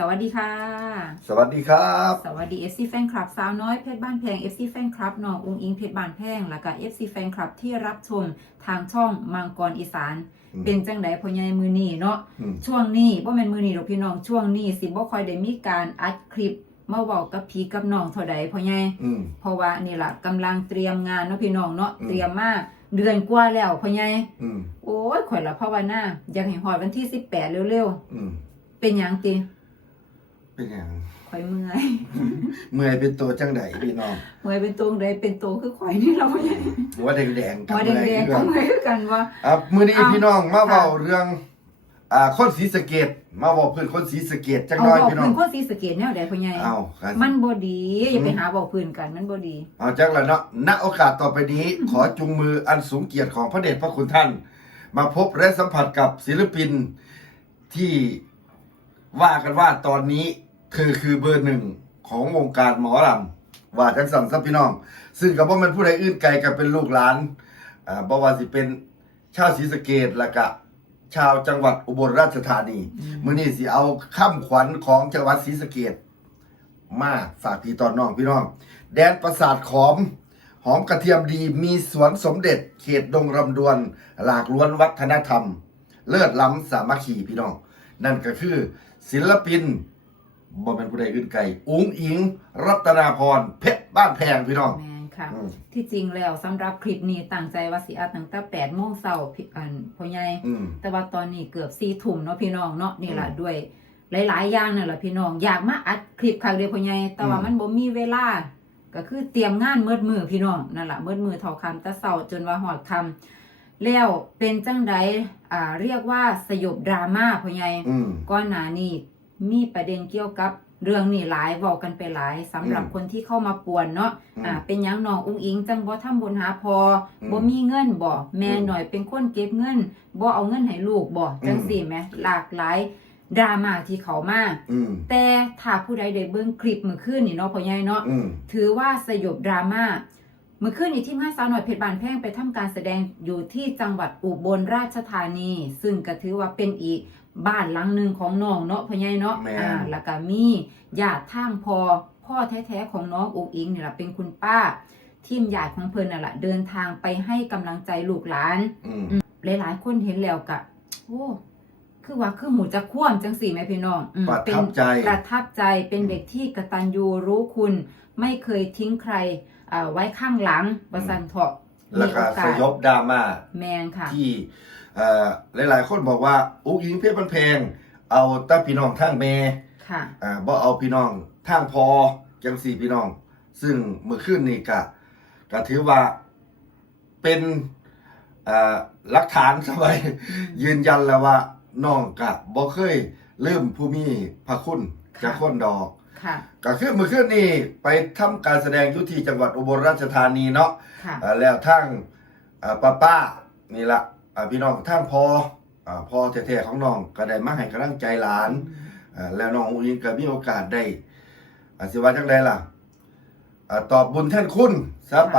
สวัสดีค่ะ สวัสดีครับ สวัสดี FC แฟนคลับสาวน้อยเพชรบ้านแพง FC แฟนคลับน้องอุ้งอิงเพชรบ้านแพงแล้วก็ FC แฟนคลับที่รับชมทางช่องมังกรอีสาน อืม เป็นจังไดพ่อใหญ่มือนี้เนาะอืม ช่วงนี้บ่แม่นมือนี้ดอกพี่น้องช่วงนี้สิบ่ค่อยได้มีการอัดคลิปมาเว้ากับพี่กับน้องเท่าใดพ่อใหญ่ อืม เพราะว่านี่ล่ะกำลังเตรียมงานเนาะพี่น้องเนาะอืม เตรียมมาเดือนกว่าแล้วพ่อใหญ่อืมโอ้ยข่อยละภาวนาอยากให้ฮอดวันที่18เร็วอืมๆเป็นหยังติ เป็นอย่างข่อยเมื่อย เมื่อยเป็นตัวจังไดพี่น้องเมื่อยเป็นตัวใดเป็นตัวคือข่อยนี่เราพ่อใหญ่หัวแดงๆกัหัวแดเมื่อยงๆเรื่ก็องเมื่อยคือกันว่า อะมื้อนี้เอาพี่น้องมาเว้าค่ะเรื่องอ่าคนศรีสะเกษมาเว้าเพื้นคนศรีสะเกษจังเอาน้อยบอกพี่น้อพื้งนคนสีสะเกตแนวใดพ่อใหญ่เอากันมันบ่ดี อย่าไปหาบอกพื้นกันมันบ่ดี เอาจักละเนาะณโอกาสต่อไปนี้ ขอจุงมืออันสูงเกียรติของพระเดชพระคุณท่าน มาพบและสัมผัสกับศิลปินที่ว่ากันว่าตอนนี้ เธอคือเบอร์หนึ่งของวงการหมอลำว่าจังสันซับพี่น้อง ซึ่งก็บ่แมันผู้ใดอื่นไกลกับเป็นลูกหลานอ่าบ่ว่าสิเป็นชาวศรีสะเกดและก็ชาวจังหวัดอุบลราชธานีอืมมื้อนี้สิเอาข้ามขวัญของจังหวัดศรีสะเกดมาฝากพี่ตอนน้องพี่น้อง แดนประสาทขอม หอมกระเทียมดีมีสวนสมเด็จ เขตดงรำดวน หลากล้วนวัฒนธรรม เลิศล้ำสามัคคีพี่น้อง นั่นก็คือ ศิลปิน บ่เป็นผู้ใดอื่นไกลอุ้งอิง รัตนาพรเพชรบ้านแพงพี่น้อง แม่นค่ะ อืม ที่จริงแล้วสำหรับคลิปนี้ตั้งใจว่าสิอัดตั้งแต่8โมงเช้าพี่อันพ่อใหญ่อืม แต่ว่าตอนนี้เกือบสี่ทุ่มเนาะพี่น้องเนาะนี่แหละอืมด้วย หลาย ๆ อย่างนั่นแหละพี่น้องอยากมาอัดคลิปครั้งเดียวพ่อใหญ่แต่ว่าอืม มันบ่มีเวลา ก็คือเตรียมงานเมืดมือพี่น้องนั่นแหละเมืดมือเท่าคำแต่เศร้าจนว่าหอดคำแล้วเป็นจังใดอ่าเรียกว่าสยบดราม่าพ่อใหญ่ อืมก่อนหน้านี้ มีประเด็นเกี่ยวกับเรื่องนี้หลายบอกกันไปหลายสำหรับอืมคนที่เข้ามาป่วนเนาะอืมอ่าเป็นหยังน้องอุ้งอิงจังบ่ทำบุญหาพออมบ่มีเงินบ่แม่อืมหน่อยเป็นคนเก็บเงินบ่เอาเงินให้ลูกบ่จังซี่แหมหลากหลายดราม่าที่เขามาอืมแต่ถ้าผู้ใดได้เบิ่งคลิปเมื่อคืนนี่เนาะพ่อใหญ่เนาะอืมถือว่าสยบดราม่าเมื่อคืนนี้ทีมงานสาวหน่อยเพชรบานแพงไปทำการแสดงอยู่ที่จังหวัดอุบลราชธานี ซึ่งก็ถือว่าเป็นอีกบ้านหลังหนึ่งของน้องเนาะพ่อใหญ่เนาะแม่น อ่าแล้วก็มีญาติทางพอพ่อแท้ๆของน้องอุ๋งอิงนี่แหละเป็นคุณป้า ทีมญาติของเพิ่นน่ะแหละเดินทางไปให้กำลังใจลูกหลาน อืม หลายๆ คนเห็นแล้วกะโอ้คือว่าคือหูจะคว่ำจังสี่ไหมพี่น้องอืมประเป็นทับใจประทับใจเป็นอืมเด็กที่กตัญญูรู้คุณ ไม่เคยทิ้งใคร อ่าไว้ข้างหลังประสันเถาะแล้วก็มีโอาสยบดราม่าแมนค่ะ ที่เอ่อหลายๆ คนบอกว่าอุ้งอิงเพชรบ้านแพง เอาแตาพี่น้องทางแม่ค่ะอ่าบ่เอาพี่น้องทางพอจังสี่พี่น้อง ซึ่งเมื่อคืนนี้ก็ก็ถือว่าเป็นอ่าหลักฐานสบายยืนยันแล้วว่าน้องกะบ่เคยลืมผู้มีพระคุณจากคนดอก ค่ะ ก็คือเมื่อคืนนี้ไปทำการแสดงอยุที่จังหวัดอุบลราชธานีเนาะค่ะอ่าแล้วทั้งอ่าป้าป้านี่ละอ่าพี่น้องทั้งพออ่าพ่อแท้ๆของน้องก็ได้มาให้กำลังใจหลานอ่าแล้วน้องอุ้งอิงก็มีโอกาสได้อาสิว่าจังไดล่ะอ่าตอบบุญแทนคุณซะไป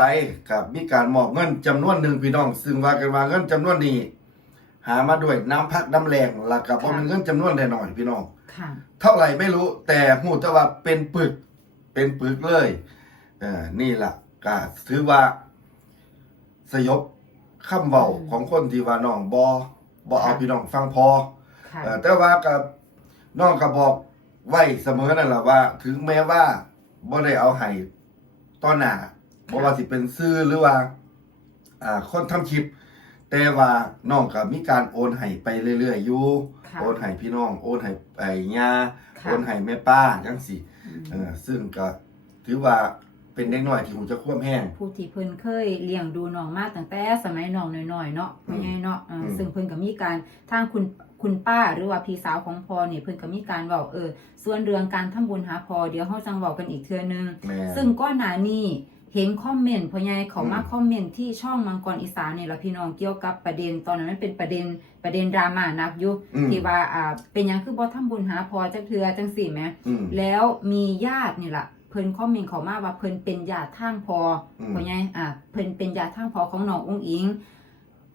กับมีการมอบเงินจำนวนหนึ่งพี่น้อง ซึ่งว่ากันว่าเงินจำนวนนี้ หามาด้วยน้ำพักน้ำแรงแล้วก็บ่เป็นเงินจำนวนน้อยๆพี่น้องค่ะ เท่าไหร่ไม่รู้ แต่หูแต่ว่าเป็นปึก เป็นปึกเลยเออนี่ล่ะก็ถือว่า สยบคำเบาอืมของคนที่ว่าน้องบอบอเอาค่ะพี่น้องฟังพอค่ะเอ่อแต่ว่ากับน้องก็บอกไว้เสมอนั่นแหละว่า ถึงแม้ว่าบ่ได้เอาให้ต้อนหน้าบ่ว่าสิเป็นซื้อหรือว่า อ่า คนทำคลิป แต่ว่าน้องก็มีการโอนให้ไปเรื่อยๆอยู่ค่ะโอนให้พี่น้องโอนให้ไอ้ย่าค่ะ โอนให้แม่ป้าจังซี่อืมเออซึ่งก็ถือว่าเป็นเด็กน้อยที่หูจะควมแห้ง ผู้ที่เพิ่นเคยเลี้ยงดูน้องมาตั้งแต่สมัยน้องน้อยๆเนาะพ่อใหญ่เนาะเอออม ซึ่งเพิ่นก็มีการทางคุณคุณป้าหรือว่าพี่สาวของพอนี่เพิ่นก็มีการเว้าเออ ส่วนเรื่องการทำบุญหาพอเดี๋ยวเฮาจังเว้ากันอีกเทื่อนึง แม่ซึ่งก้อนหนานี้ เห็นคอมเมนต์พ่อใหญ่เขามาอืมคอมเมนต์ที่ช่องมังกรอีสานนี่แหละพี่น้องเกี่ยวกับประเด็นตอนนั้นมันเป็นประเด็นประเด็นดราม่าหนักอยู่อืมที่ว่าอ่าเป็นหยังคือบ่ทำบุญหาพอจักเทื่อจังสี่แหมอืมแล้วมีญาตินี่ล่ะเพิ่นคอมเมนต์เขามาว่าเพิ่นเป็นญาติทางพออมพ่อใหญ่อ่าเพิ่นเป็นญาติทางพอของน้องอุ้งอิง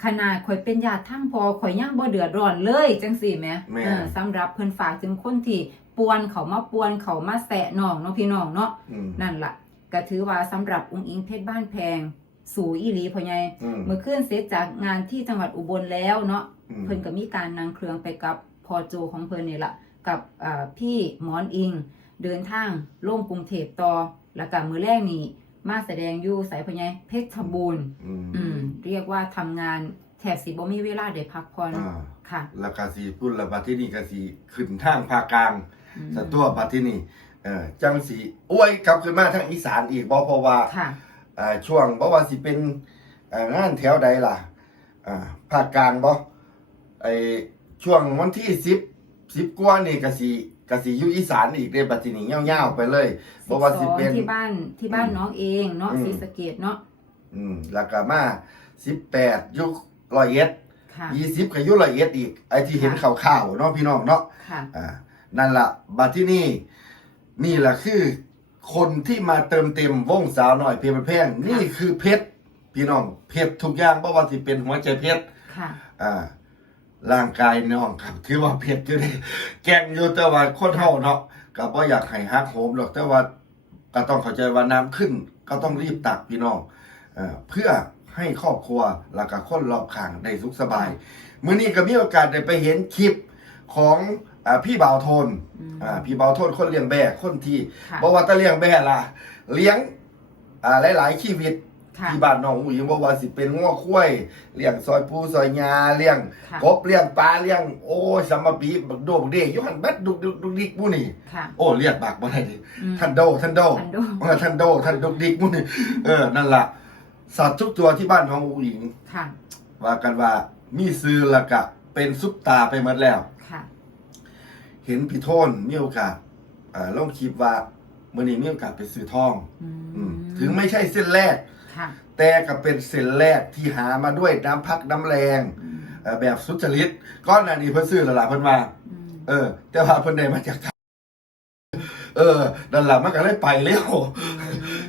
ขนาดข่อยเป็นญาติทางพอข่อยยังบ่เดือดร้อนเลยจังสี่แหมแม่เออสำหรับเพิ่นฝากถึงคนที่ปวนเขามาปวนเขามาแสะน้องเนาะพี่น้องเนาะอืมนั่นล่ะ ก็ถือว่าสำหรับองค์อิงเพชรบ้านแพง สู่อีหลีพ่อใหญ่อืมเมื่อคืนเสร็จจากงานที่จังหวัดอุบลแล้วเนาะอืมเพิ่นก็มีการนางเครื่องไปกับพอโจของเพิ่นนี่ล่ะกับอ่าพี่หมอนอิง เดินทางลงกรุงเทพต่อแล้วก็มื้อแรกนี่มาแสดงอยู่สายพญายเพชรบูรณ์อืมอืมเรียกว่าทำงานแถบสิบ่มีเวลาได้พักผ่อนอ่าค่ะแล้วก็สิพูดและบัดที่นี่ก็สิขึ้นทางภาคกลางอืมสตัวบัดที่นี่ เอ่อจังสิอวยกลับขึ้นมาทางอีสานอีกบ่เพราะว่าค่ะ อ่าช่วงบ่ว่าสิเป็นเอ่องานแถวใดล่ะอ่าภาคกลางบ่ไอช่วงวันที่10 10กว่านี่ก็สิก็สิอยู่อีสานอีกเด้บัดทีนี้ยาวๆไปเลยบ่ว่าสิเป็น12ที่บ้านที่บ้านอืมน้องเองเนาะอืม ศรีสะเกดเนาะอืมแล้วก็มา18อยู่ร้อยเอ็ดค่ะ20ก็อยู่ร้อยเอ็ดอีกไอ้ที่เห็นข่าวๆเนาะพี่น้องเนาะ ค่ะ อ่านั่นละบัดที่นี่ นี่แหละคือคนที่มาเติมเต็มวงสาวหน่อยเพชรแพงนี่คือเพชรพี่น้องเพชรทุกอย่างเพราะว่าสิเป็นหัวใจเพชรค่ะ อ่า ร่างกายน้องครับถือว่าเพชรอยู่ได้แกงอยู่แต่ว่าคนเฮาเนาะก็บ่อยากให้ฮักโหมหรอกแต่ว่าก็ต้องเข้าใจว่าน้ำขึ้น ก็ต้องรีบตักพี่น้องเอ่อเพื่อให้ครอบครัวแล้วก็คนรอบข้างได้สุขสบายมื้อนี้ก็มีโอกาสได้ไปเห็นคลิปของ อ่าพี่บ่าวโทนอืมอ่าพี่บ่าวโทนคนเลี้ยงแบะคนที่ค่ะบอกว่าแตะเลี้ยงแบะล่ะ เลี้ยงอ่าหลายๆชีวิตค่ะที่บ้านน้องอุ๋ยบอกว่าสิเป็นง้อคุ้ยเลี้ยงซอยปูซอยยาเลี้ยงค่ะกบเลี้ยงปลาเลี้ยงโอ้ยสัมมาปีบักโดบักเดยอยู่หันแบดดุกดุกดุกดิกหมู่นี่ค่ะโอ้เรียกปากบ่ได้ดิอืมท่านโดท่านโดทันโดเออท่านโดท่านดุกดิกหมู่นี่เออนั่นล่ะสัตว์ทุกตัวที่บ้านของอุ๋ยค่ะว่ากันว่ามีซื้อและกะเป็นซุปตาไปหมดแล้วค่ะ เห็นพี่โทนมีโอกาสอ่าลงคลิปว่ามื่อนี้มีโอกาสไปซื้อทอง อือืมมถึงไม่ใช่เส้นแรก ค่ะ แต่ก็เป็นเส้นแรกที่หามาด้วยน้ำพักน้ำแรงอืมเอ่อแบบสุจริตก้อนหน้านี้เพิ่นซื้อและล่ะเพิ่นว่าอืมเออ แต่ว่าเพิ่นได้มาจากไทยเออนั่นล่ะมันก็เลยไปเร็ว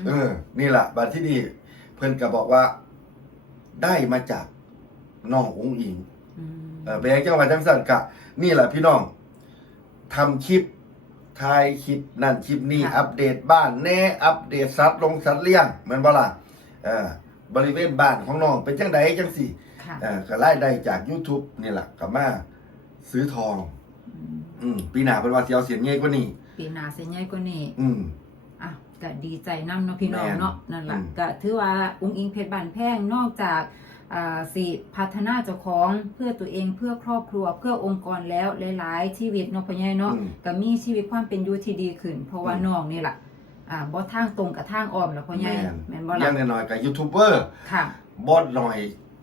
เออ นี่ล่ะบัดที่นี่เพิ่นก็บอกว่า ได้มาจากน้ององค์อิงอืมเออแบงจังหวัดจังสันกะ นี่แหละพี่น้อง ทำคลิปถ่ายคลิปนั่นคลิปนี้ อัปเดตบ้านแน่อัปเดตสัตว์ลงสัตว์เลี้ยงแมันบ่ล่ะเออบริเวณบ้านของน้องเป็นจังใดจังสี่ค่ะเออก็รายได้จาก YouTube นี่แหละก็มาซื้อทอง อืมอืมปีหน้าเพิ่นว่าสิเอาเสียงใหญ่กว่านี้ปีหนาเสียใหญ่กว่านี้อืมอะก็ดีใจนํเนาะพี่น้องแม่นเนาะนั่นล่ะอืมก็ถือว่าอุ้งอิงเพชรบานแพงนอกจากอ่า สิพัฒนาเจ้าของเพื่อตัวเองเพื่อครอบครัวเพื่อองค์กรแล้วหลายๆ ชีวิตเนาะพ่อใหญ่เนาะอืม ก็มีชีวิตความเป็นอยู่ที่ดีขึ้น เพราะว่าอืมน้องนี่ล่ะอ่าบ่ทางตรงกับทางอ้อมล่ะพ่อใหญ่แม่นแม่นบ่อล่ะย่างน้อยๆกับยูทูบเบอร์ค่ะ บอดหน่อย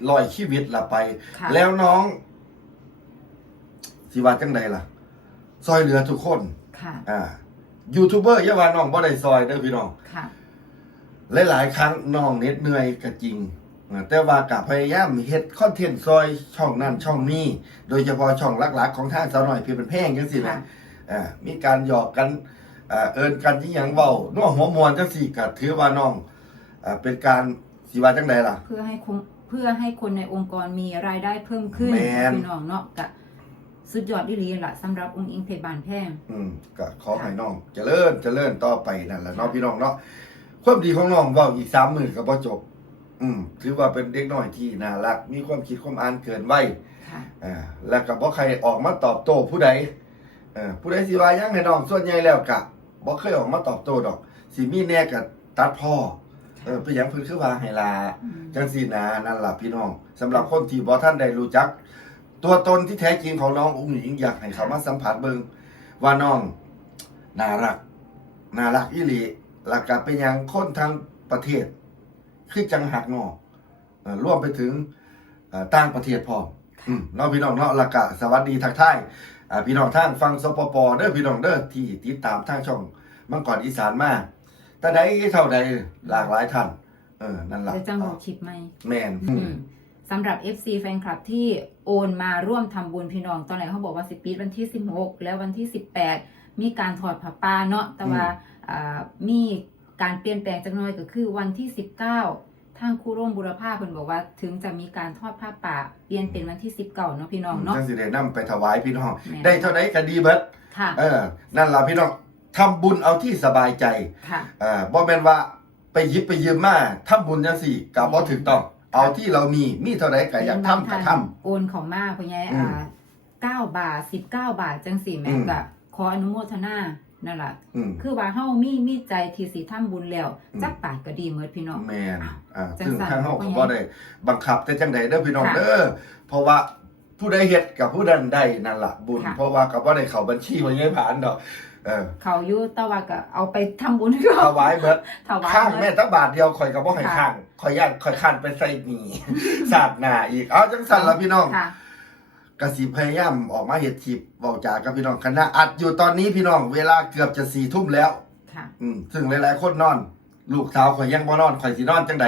ลอยชีวิตละไป ค่ะแล้วน้องสิว่าจังใดล่ะ ซอยเหลือทุกคน ค่ะอ่ายูทูบเบอร์อย่าว่าน้องบ่ได้ซอยเด้อพี่น้อง ค่ะ หลายๆครั้งน้องเหน็ดเหนื่อยก็จริงอ่า แต่ว่าก็พยายามเฮ็ดคอนเทนต์ซอยช่องนั้นช่องนี้ โดยเฉพาะช่องหลักๆ ของทางสาวน้อยเพี่เป็นแพงจังซี่แหละค่ะอ่ามีการหยอกกันอ่าเอิ้นกันที่หยังเว้านัวหัวมวนจังซี่ก็ถือว่าน้องอ่าเป็นการสิว่าจังใดล่ะ เพื่อให้คงเพื่อให้คนในองค์กรมีรายได้เพิ่มขึ้นแม่นพี่น้องเนาะก็สุดยอดอีหลีล่ะสำหรับองค์อิงเพชรบานแพงอืมก็ขอให้น้องเจริญเจริญต่อไปนั่นแหละเนาะพี่น้องเนาะความดีของน้องเว้าอีกสามหมื่นก็บ่จบ อืมถือว่าเป็นเด็กน้อยที่น่ารัก มีความคิดความอ่านเกินวัยค่ะอ่าแล้วก็บ่ใครออกมาตอบโต้ผู้ใดเออผู้ใดสิว่าหยังให้น้องส่วนใหญ่แล้วก็บ่เคยออกมาตอบโต้ดอก สิมีแน่ก็ตัดพ่อเออเป็นหยังเพิ่นคือว่าให้ลา อืมจังซี่นะนั่นล่ะพี่น้องสำหรับคนที่บ่ท่านได้รู้จัก ตัวตนที่แท้จริงของน้องอุ้งหญิงอยากให้เขามาสัมผัสเบิ่งว่าน้องน่ารักน่ารักอีหลีแล้วก็เป็นหยังคนทั้งประเทศ คือจังหักน้องเอ่อรวมไปถึงเอ่อต่างประเทศพร้อมอืมเนาะพี่น้องเนาะแล้วก็สวัสดีทักทายอ่าพี่น้องทางฟังสปปเด้อพี่น้องเด้อที่ติดตามทางช่องมังกรอีสานมาแต่ใดเท่าใดหลากหลายท่านเออนั่นล่ะเดี๋ยวจังบอกคลิปไหมแม่นอืมสำหรับ FC แฟนคลับที่โอนมาร่วมทำบุญพี่น้อง ตอนแรกเขาบอกว่าสิปีดวันที่ 16 แล้ววันที่ 18 มีการถอดผ้าป่าเนาะแต่ว่าอ่ามี การเปลี่ยนแปลงจักหน่อยก็คือวันที่ 19ททางครูร่วมบุรพาเพิ่นบอกว่า ถึงจะมีการทอดผ้าป่าเปลี่ยนเป็นวันที่ 19เนาะพี่น้องเนาะจังสิได้นํไปถวายพี่น้อง แม่น ได้เท่าไหร่ก็ดีเบิดค่ะ เออ นั่นล่ะพี่น้องทำบุญเอาที่สบายใจค่ะ อ่าบ่แม่นว่าไปหยิบไปยืมมาทำบุญจังซี่ก็บ่ถูกต้อง เอาที่เรามีมีเท่าไหร่ก็อยากทำก็ทำ โอนเขามาพ่อใหญ่อืมอ่า9บาท 19 บาทจังสี่แม่อืม ก็ขออนุโมทนา นั่นล่ะอืม คือว่าเฮามีมีใจที่สิทำบุญแล้วอืม จักบาทก็ดีเหมือนพี่น้อง แม่นอ่าจังซึ่งสั่นทางเฮาเพก็ราะบ่หยังได้บังคับแต่จังใดเด้อพี่น้องค่ะเด้อเพราะว่าผู้ใดเฮ็ดกับผู้นั้นได้นั่นล่ะบุญ ค่ะ เพราะว่าก็บ่ได้เข้าบัญชีบ่ยังผ่านดอกเออเขาอยู่แต่ว่าก็เอาไปทำบุญก็ถวายเบิดถวายข้างเบิแม่ดตั้งบาทเดียวข่อยก็บ่ให้ค่ะ ข้างข่อยย่านข่อยข้านไปใส่หนี้สาดหน้าอีกเอาจังสั่นล่ะพี่น้อง ค่ะ กสิพยายามออกมาเฮ็ดคลิปเว้าจากับพี่น้องคณะอัดอยู่ตอนนี้พี่น้องเวลาเกือบจะ4ทุ่มแล้ว ค่ะ อืมซึ่งหลายๆ คนนอน ลูกสาวข่อยยังบ่นอนข่อยสินอนจังใด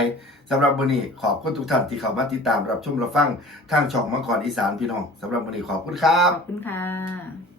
สำหรับมื้อนี้ขอบคุณทุกท่านที่เข้ามาติดตามรับชมรับฟังทางช่องมังกรอีสานพี่น้องสำหรับมื้อนี้ขอบคุณครัขบ อบคุณค่ะ